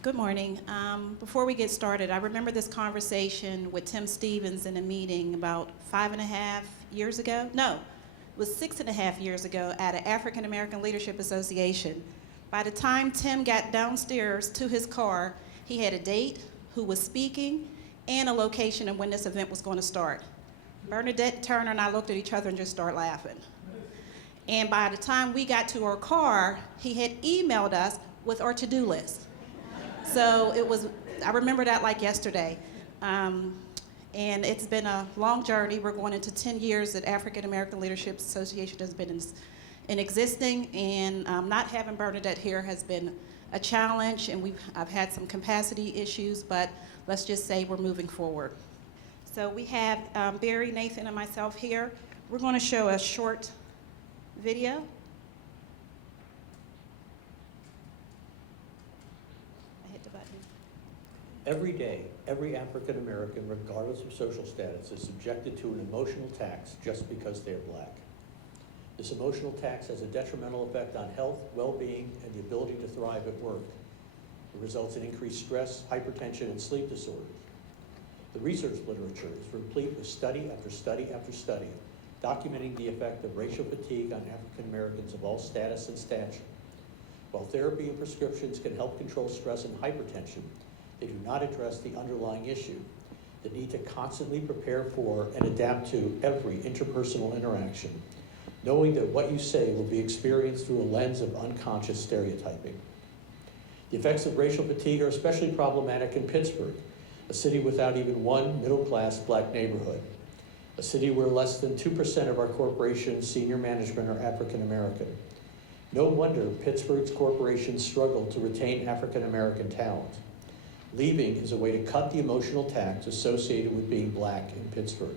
Good morning. Before we get started, I remember this conversation with Tim Stevens in a meeting about 5.5 years ago. No, it was 6.5 years ago at an African American Leadership Association. By the time Tim got downstairs to his car, he had a date, who was speaking, and a location and when this event was going to start. Bernadette Turner and I looked at each other and just started laughing. And by the time we got to our car, he had emailed us with our to-do list. So it was, I remember that like yesterday. And it's been a long journey. We're going into 10 years that African American Leadership Association has been in existing, and not having Bernadette here has been a challenge, and I've had some capacity issues, but let's just say we're moving forward. So we have Barry, Nathan, and myself here. We're going to show a short video. Every day, every African American, regardless of social status, is subjected to an emotional tax just because they're black. This emotional tax has a detrimental effect on health, well-being, and the ability to thrive at work. It results in increased stress, hypertension, and sleep disorders. The research literature is replete with study after study after study, documenting the effect of racial fatigue on African Americans of all status and stature. While therapy and prescriptions can help control stress and hypertension, they do not address the underlying issue, the need to constantly prepare for and adapt to every interpersonal interaction, knowing that what you say will be experienced through a lens of unconscious stereotyping. The effects of racial fatigue are especially problematic in Pittsburgh, a city without even one middle-class black neighborhood, a city where less than 2% of our corporation's senior management are African American. No wonder Pittsburgh's corporations struggle to retain African American talent. Leaving is a way to cut the emotional tax associated with being black in Pittsburgh.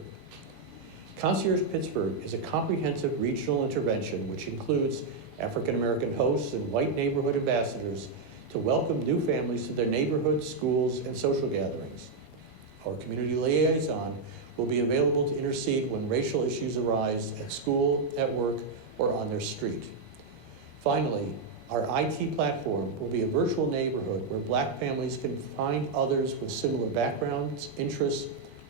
Concierge Pittsburgh is a comprehensive regional intervention which includes African American hosts and white neighborhood ambassadors to welcome new families to their neighborhoods, schools, and social gatherings. Our community liaison will be available to intercede when racial issues arise at school, at work, or on their street. Finally, our IT platform will be a virtual neighborhood where black families can find others with similar backgrounds, interests,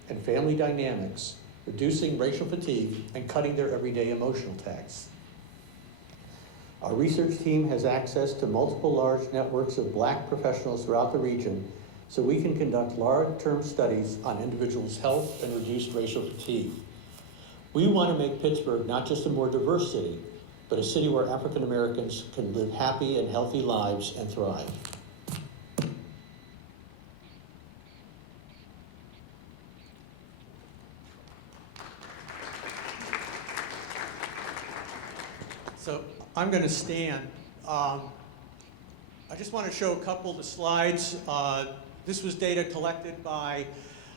and family dynamics, reducing racial fatigue and cutting their everyday emotional tax. Our research team has access to multiple large networks of black professionals throughout the region, so we can conduct long-term studies on individuals' health and reduce racial fatigue. We want to make Pittsburgh not just a more diverse city, but a city where African Americans can live happy and healthy lives and thrive. So I'm going to stand. I just want to show a couple of the slides. This was data collected by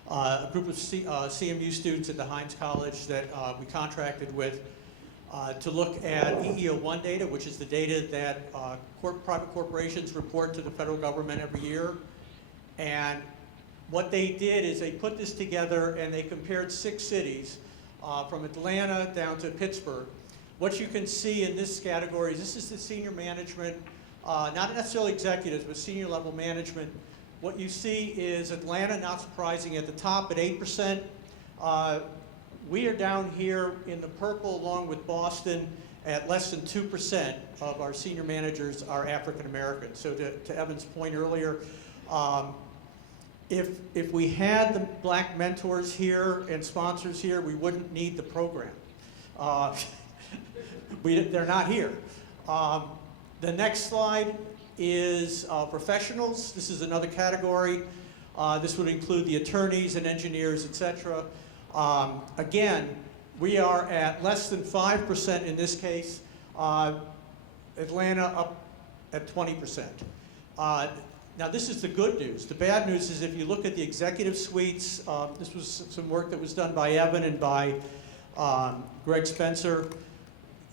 a group of CMU students at the Hines College that we contracted with to look at EEO1 data, which is the data that private corporations report to the federal government every year. And what they did is they put this together and they compared 6 cities from Atlanta down to Pittsburgh. What you can see in this category is this is the senior management, not necessarily executives, but senior level management. What you see is Atlanta, not surprising, at the top at 8%. We are down here in the purple along with Boston at less than 2% of our senior managers are African American. So to Evan's point earlier, if we had the black mentors here and sponsors here, we wouldn't need the program. They're not here. The next slide is professionals. This is another category. This would include the attorneys and engineers, etc. Again, we are at less than 5% in this case. Atlanta up at 20%. Now this is the good news. The bad news is if you look at the executive suites, this was some work that was done by Evan and by Greg Spencer.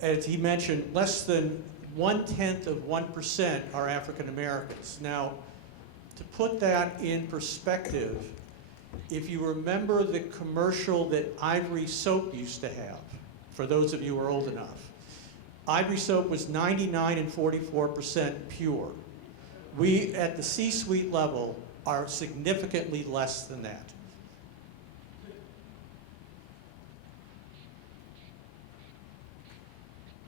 As he mentioned, less than 0.1% are African Americans. Now, to put that in perspective, if you remember the commercial that Ivory Soap used to have, for those of you who are old enough, Ivory Soap was 99 and 44% pure. We, at the C-suite level, are significantly less than that.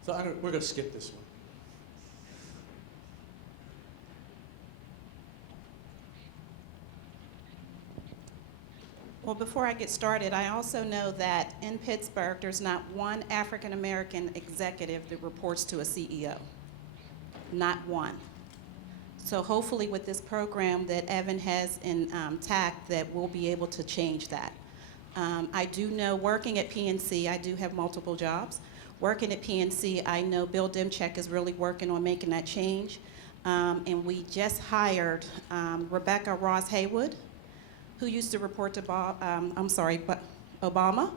So we're going to skip this one. Well, before I get started, I also know that in Pittsburgh, there's not one African-American executive that reports to a CEO. Not one. So hopefully with this program that Evan has in TAC, that we'll be able to change that. I do know working at PNC, I do have multiple jobs. Working at PNC, I know Bill Demchek is really working on making that change. And we just hired Rebecca Ross Haywood, who used to report to Obama,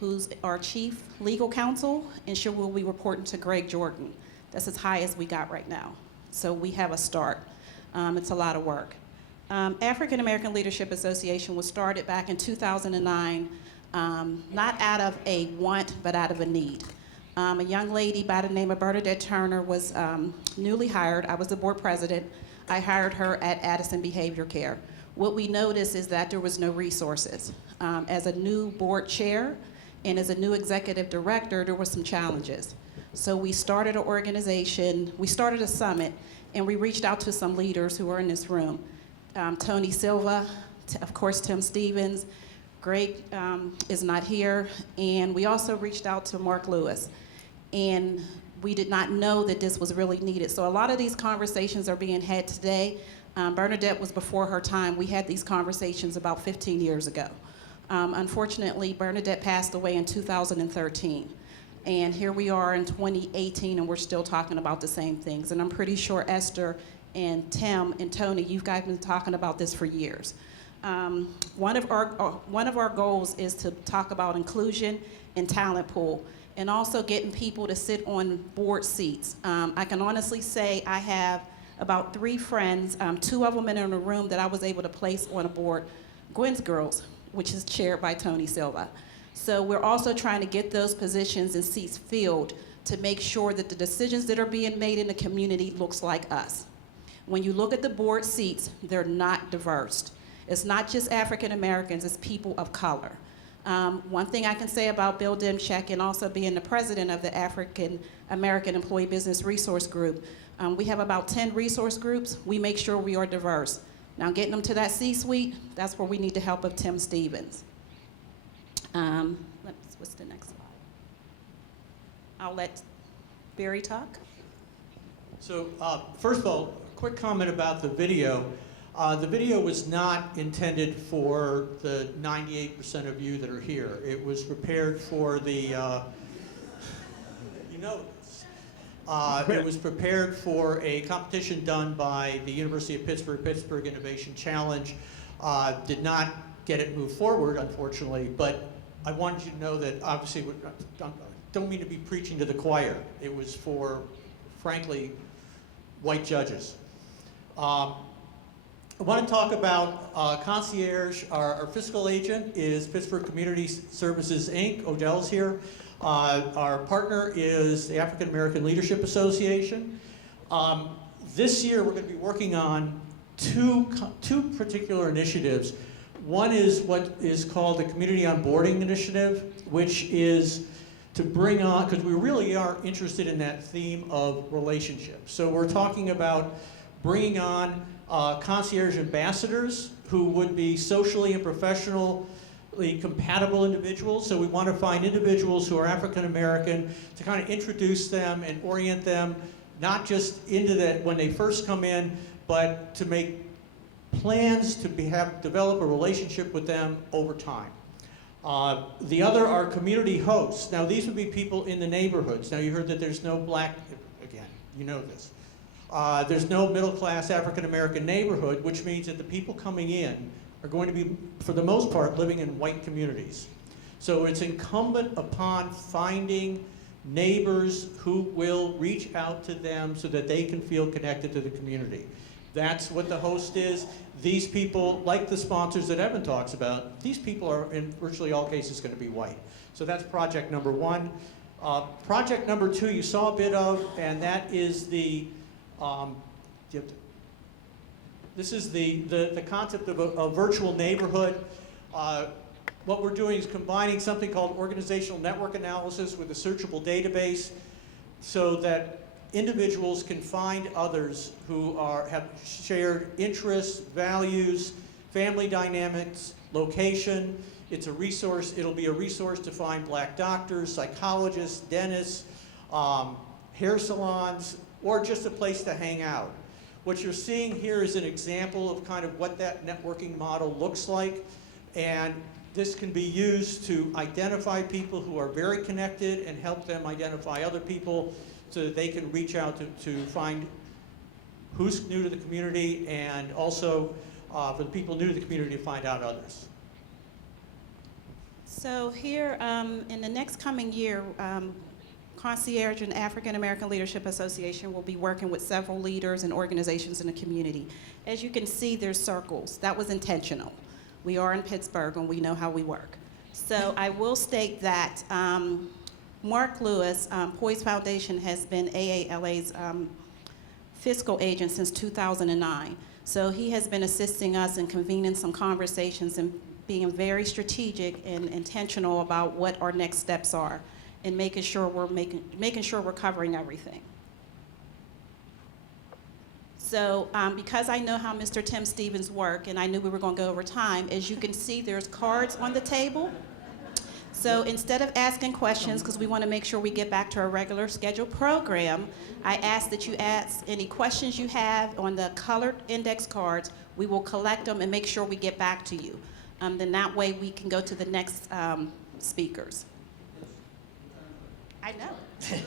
who's our chief legal counsel, and she will be reporting to Greg Jordan. That's as high as we got right now. So we have a start. It's a lot of work. African American Leadership Association was started back in 2009, not out of a want, but out of a need. A young lady by the name of Bernadette Turner was newly hired. I was the board president. I hired her at Addison Behavior Care. What we noticed is that there was no resources. As a new board chair and as a new executive director, there were some challenges. So we started an organization, we started a summit, and we reached out to some leaders who are in this room. Tony Silva, of course, Tim Stevens, Greg is not here, and we also reached out to Mark Lewis. And we did not know that this was really needed. So a lot of these conversations are being had today. Bernadette was before her time. We had these conversations about 15 years ago. Unfortunately, Bernadette passed away in 2013. And here we are in 2018, and we're still talking about the same things. And I'm pretty sure Esther and Tim and Tony, you guys have been talking about this for years. One of our goals is to talk about inclusion and talent pool, and also getting people to sit on board seats. I can honestly say I have about 3 friends, 2 of them in the room that I was able to place on a board, Gwen's Girls, which is chaired by Tony Silva. So we're also trying to get those positions and seats filled to make sure that the decisions that are being made in the community looks like us. When you look at the board seats, they're not diverse. It's not just African Americans, it's people of color. One thing I can say about Bill Demchek and also being the president of the African American Employee Business Resource Group, we have about 10 resource groups. We make sure we are diverse. Now getting them to that C-suite, that's where we need the help of Tim Stevens. What's the next slide? I'll let Barry talk. So first of all, a quick comment about the video. The video was not intended for the 98% of you that are here. It was prepared for the, it was prepared for a competition done by the University of Pittsburgh Innovation Challenge. Did not get it moved forward, unfortunately, but I wanted you to know that obviously, don't mean to be preaching to the choir. It was for, frankly, white judges. I want to talk about Concierge. Our fiscal agent is Pittsburgh Community Services, Inc. Odell's here. Our partner is the African American Leadership Association. This year, we're going to be working on two particular initiatives. One is what is called the Community Onboarding Initiative, which is to bring on, because we really are interested in that theme of relationships. So we're talking about bringing on concierge ambassadors who would be socially and professionally compatible individuals. So we want to find individuals who are African American to kind of introduce them and orient them, not just into that when they first come in, but to make plans to develop a relationship with them over time. The other are community hosts. Now these would be people in the neighborhoods. Now you heard that there's no black, again, you know this. There's no middle-class African-American neighborhood, which means that the people coming in are going to be, for the most part, living in white communities. So it's incumbent upon finding neighbors who will reach out to them so that they can feel connected to the community. That's what the host is. These people, like the sponsors that Evan talks about, these people are in virtually all cases going to be white. So that's project number 1. Project number 2 you saw a bit of, and that is the, This is the concept of a virtual neighborhood. What we're doing is combining something called organizational network analysis with a searchable database so that individuals can find others who have shared interests, values, family dynamics, location. It's a resource. It'll be a resource to find black doctors, psychologists, dentists, hair salons, or just a place to hang out. What you're seeing here is an example of kind of what that networking model looks like, and this can be used to identify people who are very connected and help them identify other people so that they can reach out to find who's new to the community, and also for the people new to the community to find out others. So here, in the next coming year, Concierge and African American Leadership Association will be working with several leaders and organizations in the community. As you can see, there's circles. That was intentional. We are in Pittsburgh and we know how we work. So I will state that Mark Lewis, Poise Foundation, has been AALA's fiscal agent since 2009. So he has been assisting us in convening some conversations and being very strategic and intentional about what our next steps are, and making sure we're covering everything. So because I know how Mr. Tim Stevens work, and I knew we were going to go over time, as you can see, there's cards on the table. So instead of asking questions, because we want to make sure we get back to our regular scheduled program, I ask that you ask any questions you have on the colored index cards. We will collect them and make sure we get back to you. Then that way we can go to the next speakers. I know.